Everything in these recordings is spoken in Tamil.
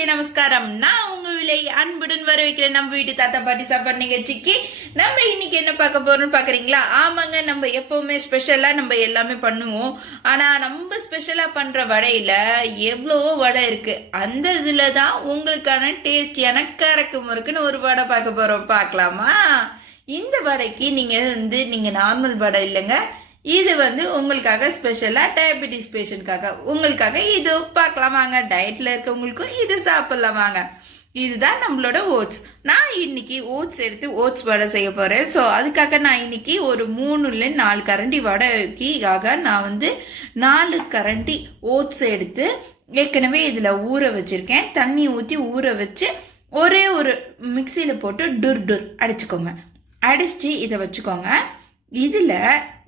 நமஸ்தே நமஸ்காரம். நான் உங்களை அன்புடன் வரவேற்கிறேன் நம்ம வீட்டு தாத்தா பாட்டி சாப்பாடு நிகழ்ச்சிக்கு. நம்ம இன்னைக்கு என்ன பார்க்க போறோம்னு பாக்குறீங்களா? ஆமாங்க, நம்ம எப்பவுமே ஸ்பெஷலா நம்ம எல்லாமே பண்ணுவோம். ஆனா நம்ம ஸ்பெஷலா பண்ற வடையில எவ்வளவோ வடை இருக்கு. அந்த இதுலதான் உங்களுக்கான டேஸ்டியான கறக்கு முறுக்குன்னு ஒரு வடை பார்க்க போறோம். பார்க்கலாமா? இந்த வடைக்கு நீங்க நார்மல் வடை இல்லைங்க, இது உங்களுக்காக ஸ்பெஷலா டயபெட்டிஸ் பேஷண்ட்காக உங்களுக்காக இது பார்க்கலாம் வாங்க. டயட்ல இருக்கவங்களுக்கும் இது சாப்பிடலாம் வாங்க. இதுதான் நம்மளோட ஓட்ஸ். நான் இன்னைக்கு ஓட்ஸ் எடுத்து ஓட்ஸ் வடை செய்ய போறேன். ஸோ அதுக்காக நான் இன்னைக்கு ஒரு 3-4 கரண்டி வடைக்காக நான் 4 கரண்டி ஓட்ஸ் எடுத்து ஏற்கனவே இதுல ஊற வச்சிருக்கேன். தண்ணி ஊற்றி ஊற வச்சு ஒரே ஒரு மிக்சியில போட்டு டுர் அடிச்சுக்கோங்க. அடிச்சு இதை வச்சுக்கோங்க. இதில்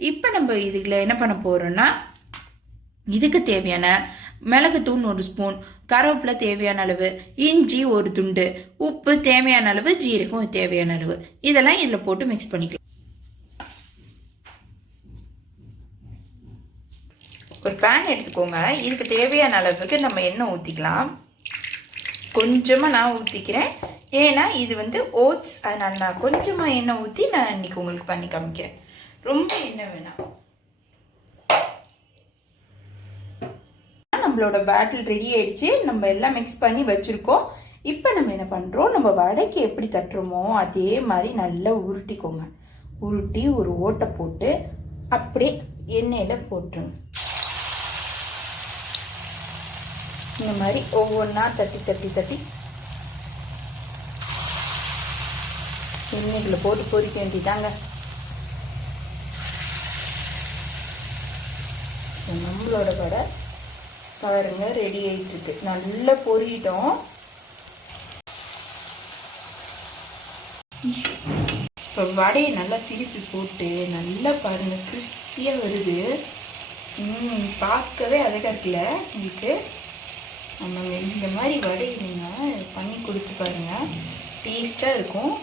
இப்போ நம்ம இதுல என்ன பண்ண போறோம்னா, இதுக்கு தேவையான மிளகுத்தூள் 1 ஸ்பூன், கருவேப்பிலை தேவையான அளவு, இஞ்சி 1 துண்டு, உப்பு தேவையான அளவு, ஜீரகம் தேவையான அளவு, இதெல்லாம் இதில் போட்டு மிக்ஸ் பண்ணிக்கலாம். ஒரு பேன் எடுத்துக்கோங்க. இதுக்கு தேவையான அளவுக்கு நம்ம எண்ணெய் ஊற்றிக்கலாம். கொஞ்சமாக நான் ஊற்றிக்கிறேன், ஏன்னா இது ஓட்ஸ், அதனால நான் கொஞ்சமாக எண்ணெய் ஊற்றி நான் இன்னைக்கு உங்களுக்கு பண்ணி காமிக்கிறேன். ரொம்ப எண்ணெய் வேணாம். நம்மளோட பேட்டில் ரெடி ஆயிடுச்சு. நம்ம எல்லாம் மிக்ஸ் பண்ணி வச்சிருக்கோம். இப்போ நம்ம என்ன பண்றோம், நம்ம வடைக்கு எப்படி தட்டுறோமோ அதே மாதிரி நல்லா உருட்டிக்கோங்க. உருட்டி ஒரு ஓட்டை போட்டு அப்படியே எண்ணெயில போட்டுருங்க. இந்த மாதிரி ஒவ்வொன்றா தட்டி தட்டி தட்டி எண்ணெய்ல போட்டு பொரிக்க வேண்டியதாங்க. நம்மளோட வடை பாருங்க ரெடி ஆயிட்டு இருக்கு. நல்லா பொரியிட்டோம். இப்போ வடையை நல்லா திருப்பி போட்டு நல்லா பாருங்க, கிறிஸ்பியா வருது. பார்க்கவே அழகா இருக்குல்ல உங்களுக்கு. நம்ம இந்த மாதிரி வடையை நீங்கள் பண்ணி கொடுத்து பாருங்க, டேஸ்டாக இருக்கும்.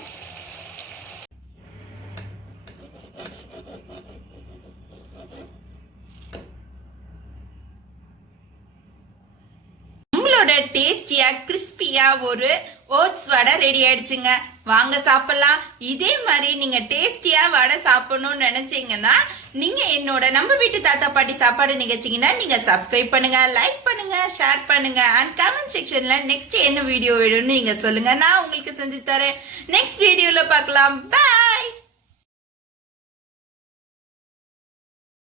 டேஸ்டியா கிறிஸ்பியா ஒரு ஓட்ஸ் வடை ரெடி ஆயிடுச்சுங்க. வாங்க சாப்பிடலாம். இதே மாதிரி நீங்க டேஸ்டியா வடை சாப்பிடணும்னு நினைச்சீங்கன்னா நீங்க என்னோட நம்ம வீட்டு தாத்தா பாட்டி சாப்பாடு நிகழ்ச்சிங்கன்னா நீங்க சப்ஸ்கிரைப் பண்ணுங்க, லைக் பண்ணுங்க, ஷேர் பண்ணுங்க அண்ட் கமெண்ட் செக்ஷன்ல நெக்ஸ்ட் என்ன வீடியோ வேணும்னு நீங்க சொல்லுங்க. நான் உங்களுக்கு செஞ்சு தரேன். நெக்ஸ்ட் வீடியோல பார்க்கலாம். பை.